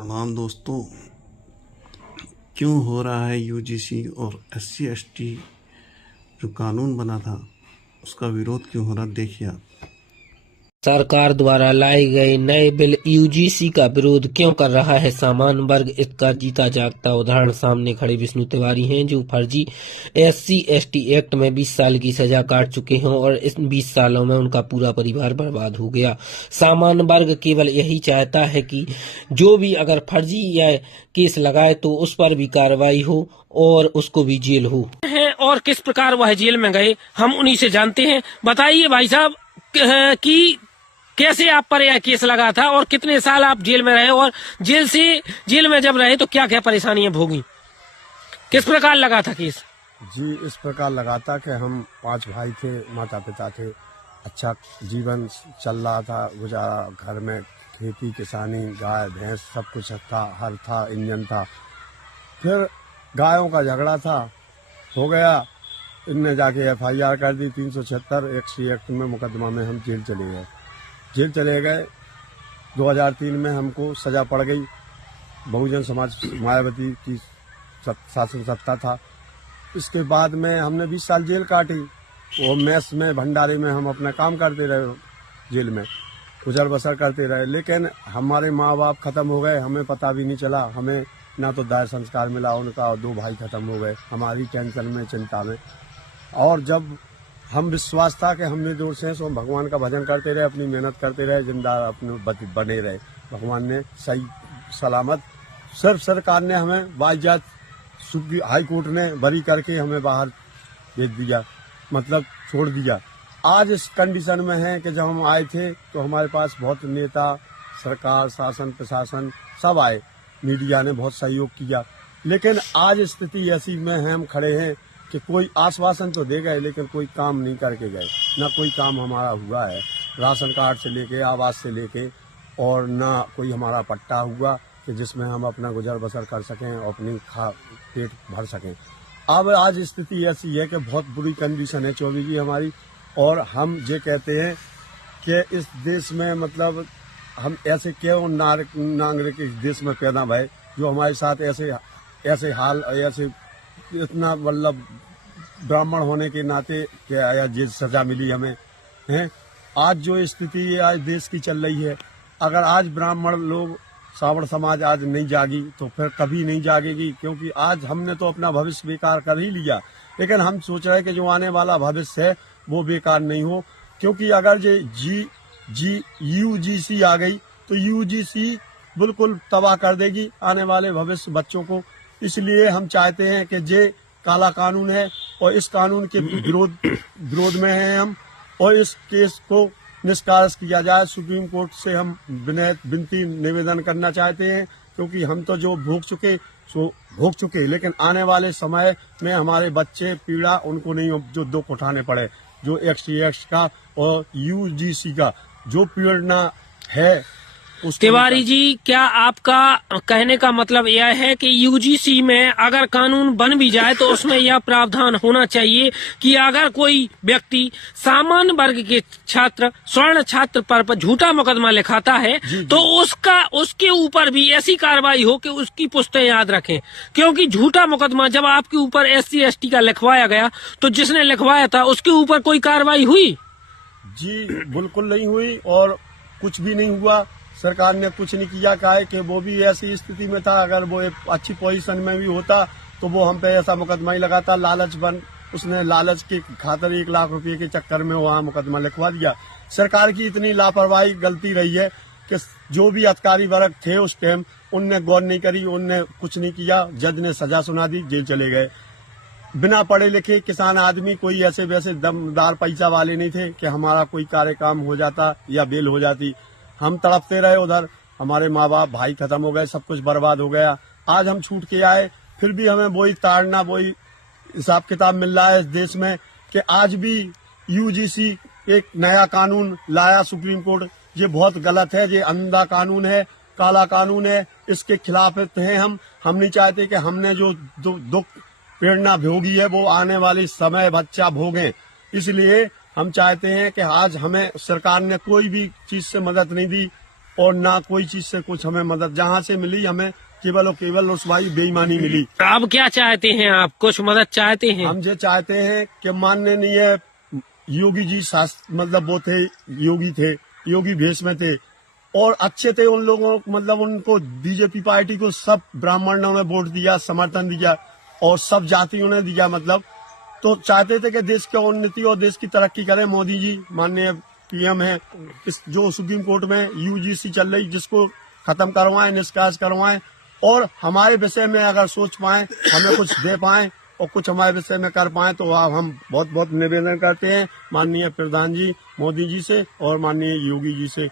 प्रणाम दोस्तों। क्यों हो रहा है यूजीसी और एससी एसटी जो कानून बना था उसका विरोध क्यों हो रहा, देखिए आप। सरकार द्वारा लाए गए नए बिल यूजीसी का विरोध क्यों कर रहा है सामान्य वर्ग? इसका जीता जागता उदाहरण सामने खड़े विष्णु तिवारी हैं, जो फर्जी एससी एसटी एक्ट में 20 साल की सजा काट चुके हैं और इस 20 सालों में उनका पूरा परिवार बर्बाद हो गया। सामान्य वर्ग केवल यही चाहता है कि जो भी अगर फर्जी या केस लगाए तो उस पर भी कार्रवाई हो और उसको भी जेल हो। और किस प्रकार वह जेल में गए हम उन्हीं से जानते हैं। बताइए भाई साहब कि कैसे आप पर यह केस लगा था और कितने साल आप जेल में रहे, और जेल में जब रहे तो क्या क्या परेशानियां भोगी, किस प्रकार लगा था केस? जी, इस प्रकार लगा था कि हम 5 भाई थे, माता पिता थे, अच्छा जीवन चल रहा था, गुजारा, घर में खेती किसानी, गाय भैंस सब कुछ था, हल था, इंजन था। फिर गायों का झगड़ा था, हो गया, इनने जाके FIR कर दी 376 एससी एक्ट में मुकदमा में हम जेल चले गए। 2003 में हमको सजा पड़ गई। बहुजन समाज मायावती की शासन सत्ता था। इसके बाद में हमने 20 साल जेल काटी। वो मेस में भंडारे में हम अपना काम करते रहे, जेल में गुजर बसर करते रहे, लेकिन हमारे माँ बाप खत्म हो गए, हमें पता भी नहीं चला। हमें ना तो दाह संस्कार मिला उनका, और 2 भाई खत्म हो गए हमारी टेंशन में, चिंता में। और जब हम विश्वास था कि हम निर्दोष हैं, सो हम भगवान का भजन करते रहे, अपनी मेहनत करते रहे, जिंदा अपने बने रहे। भगवान ने सही सलामत, सिर्फ सरकार ने हमें बाइजात हाई कोर्ट ने बरी करके हमें बाहर भेज दिया, मतलब छोड़ दिया। आज इस कंडीशन में है कि जब हम आए थे तो हमारे पास बहुत नेता, सरकार, शासन, प्रशासन सब आए, मीडिया ने बहुत सहयोग किया, लेकिन आज स्थिति ऐसी में है, हम खड़े हैं कि कोई आश्वासन तो दे गए लेकिन कोई काम नहीं करके गए। ना कोई काम हमारा हुआ है, राशन कार्ड से लेके, आवास से लेके, और ना कोई हमारा पट्टा हुआ कि जिसमें हम अपना गुजर बसर कर सकें और अपनी पेट भर सकें। अब आज स्थिति ऐसी है कि बहुत बुरी कंडीशन है 24 की हमारी, और हम ये कहते हैं कि इस देश में, मतलब हम ऐसे क्यों नागरिक इस देश में पैदा भय जो हमारे साथ ऐसे हाल, ऐसे इतना, मतलब ब्राह्मण होने के नाते क्या ये सजा मिली हमें है। आज जो स्थिति आज देश की चल रही है, अगर आज ब्राह्मण लोग, सावड़ समाज आज नहीं जागी तो फिर कभी नहीं जागेगी, क्योंकि आज हमने तो अपना भविष्य बेकार कर ही लिया, लेकिन हम सोच रहे हैं कि जो आने वाला भविष्य है वो बेकार नहीं हो, क्योंकि अगर ये यूजीसी आ गई तो यूजीसी बिल्कुल तबाह कर देगी आने वाले भविष्य बच्चों को। इसलिए हम चाहते हैं कि ये काला कानून है और इस कानून के विरोध में हैं हम, और इस केस को निष्कासित किया जाए। सुप्रीम कोर्ट से हम विनती निवेदन करना चाहते हैं, क्योंकि हम तो जो भोग चुके, लेकिन आने वाले समय में हमारे बच्चे पीड़ा उनको नहीं, जो दुख उठाने पड़े, जो एक्स का और यूजीसी का जो पीड़ना है। तिवारी जी, क्या आपका कहने का मतलब यह है कि यूजीसी में अगर कानून बन भी जाए तो उसमें यह प्रावधान होना चाहिए कि अगर कोई व्यक्ति सामान्य वर्ग के छात्र, स्वर्ण छात्र पर झूठा मुकदमा लिखाता है तो उसके ऊपर भी ऐसी कार्रवाई हो कि उसकी पुश्तें याद रखें, क्योंकि झूठा मुकदमा जब आपके ऊपर एससी एसटी का लिखवाया गया तो जिसने लिखवाया था उसके ऊपर कोई कार्रवाई हुई? जी बिल्कुल नहीं हुई, और कुछ भी नहीं हुआ। सरकार ने कुछ नहीं किया। क्या है कि वो भी ऐसी स्थिति में था, अगर वो एक अच्छी पोजीशन में भी होता तो वो हम पे ऐसा मुकदमा ही लगाता। उसने लालच की खातिर 1 लाख रुपए के चक्कर में वहाँ मुकदमा लिखवा दिया। सरकार की इतनी लापरवाही, गलती रही है कि जो भी अधिकारी वर्ग थे उस टाइम, उनने गौर नहीं करी, उनने कुछ नहीं किया। जज ने सजा सुना दी, जेल चले गए। बिना पढ़े लिखे किसान आदमी, कोई ऐसे वैसे दमदार पैसा वाले नहीं थे कि हमारा कोई कार्य काम हो जाता या बेल हो जाती। हम तड़पते रहे, उधर हमारे माँ बाप, भाई खत्म हो गए, सब कुछ बर्बाद हो गया। आज हम छूट के आए, फिर भी हमें वही ताड़ना, वही हिसाब किताब मिल रहा है इस देश में कि आज भी यूजीसी एक नया कानून लाया सुप्रीम कोर्ट। ये बहुत गलत है, ये अंधा कानून है, काला कानून है, इसके खिलाफ हैं हम नहीं चाहते कि हमने जो दुख प्रेरणा भोगी है वो आने वाले समय बच्चा भोगे। इसलिए हम चाहते हैं कि आज हमें सरकार ने कोई भी चीज से मदद नहीं दी, और ना कोई चीज से कुछ हमें मदद जहाँ से मिली हमें केवल और केवल उस भाई बेईमानी मिली। अब क्या चाहते हैं आप, कुछ मदद चाहते हैं? हम ये चाहते हैं कि माननीय योगी जी मतलब वो थे, योगी थे, योगी भेष में थे और अच्छे थे। उन लोगों मतलब उनको बीजेपी पार्टी को सब ब्राह्मणों ने वोट दिया, समर्थन दिया और सब जातियों ने दिया। मतलब तो चाहते थे कि देश की उन्नति और देश की तरक्की करें। मोदी जी माननीय पीएम है, इस जो सुप्रीम कोर्ट में यूजीसी चल रही जिसको खत्म करवाएं, निष्कास करवाएं और हमारे विषय में अगर सोच पाएं, हमें कुछ दे पाएं और कुछ हमारे विषय में कर पाएं तो हम बहुत बहुत निवेदन करते हैं माननीय प्रधान जी मोदी जी से और माननीय योगी जी से